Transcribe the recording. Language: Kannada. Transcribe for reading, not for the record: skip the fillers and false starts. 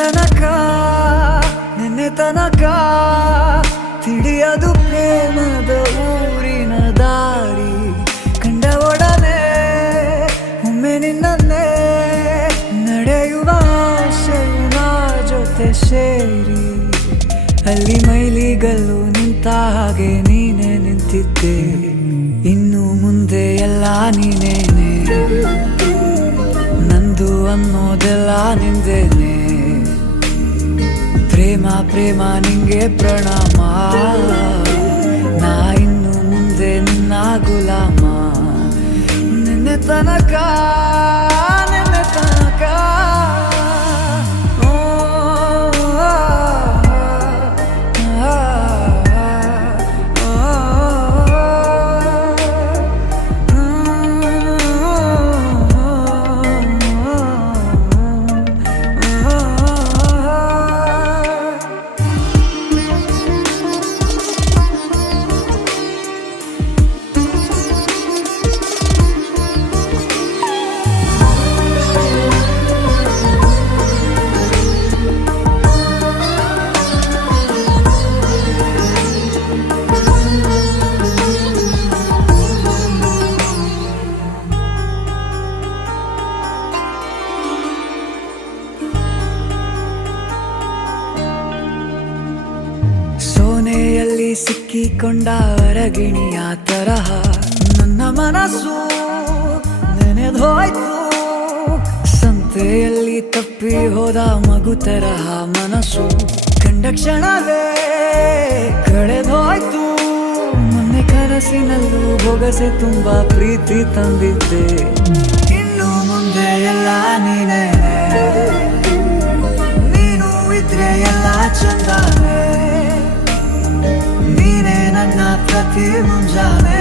ತನಕ ನಿನ್ನೆ ತನಕ ತಿಳಿಯದು ಪ್ರೇಮದ ಊರಿನ ದಾರಿ ಕಂಡ ಒಡನೆ ಒಮ್ಮೆ ನಿನ್ನನ್ನೇ ನಡೆಯುವ ಆಸೆಯು ನಾ ಜೊತೆ ಸೇರಿ ಅಲ್ಲಿ ಮೈಲಿಗಲ್ಲು ನಿಂತ ಹಾಗೆ ನೀನೇ ನಿಂತಿದ್ದೆ ಇನ್ನು ಮುಂದೆ ಎಲ್ಲ ನೀನೇನೆ ನಂದು ಅನ್ನೋದೆಲ್ಲ ನಿಂದೇನೆ ಪ್ರೇಮ ಪ್ರೇಮ ನಿಂಗೆ ಪ್ರಣಾಮ ನಾ ಇನ್ನು ಮುಂದೆ ನಿನ್ನ ಗುಲಾಮ ನಿನ್ನೆ ತನಕ ನಿನ್ನೆ ತನಕ ಸೋನೆಯಲ್ಲಿ ಸಿಕ್ಕಿಕೊಂಡ ಅರಗಿಣಿಯ ತರಹ ನನ್ನ ಮನಸ್ಸು ನೆನೆದೋಯ್ತು ಸಂತೆಯಲ್ಲಿ ತಪ್ಪಿ ಹೋದ ಮಗು ತರಹ ಮನಸ್ಸು ಕಂಡ ಕ್ಷಣವೇ ಕಳೆದೋಯ್ತು ಮೊನ್ನೆ ಕನಸಿನಲ್ಲೂ ಬೊಗಸೆ ತುಂಬಾ ಪ್ರೀತಿ ತಂದಿದ್ದೆ ಇನ್ನು ಮುಂದೆ ಎಲ್ಲ ನೀನೇ ನೀನು ಇದ್ರೆ ಎಲ್ಲ ಚಂದಾನೆ ನೀನೇ ನನ್ನ ಪ್ರತಿ ಮುಂಜಾನೆ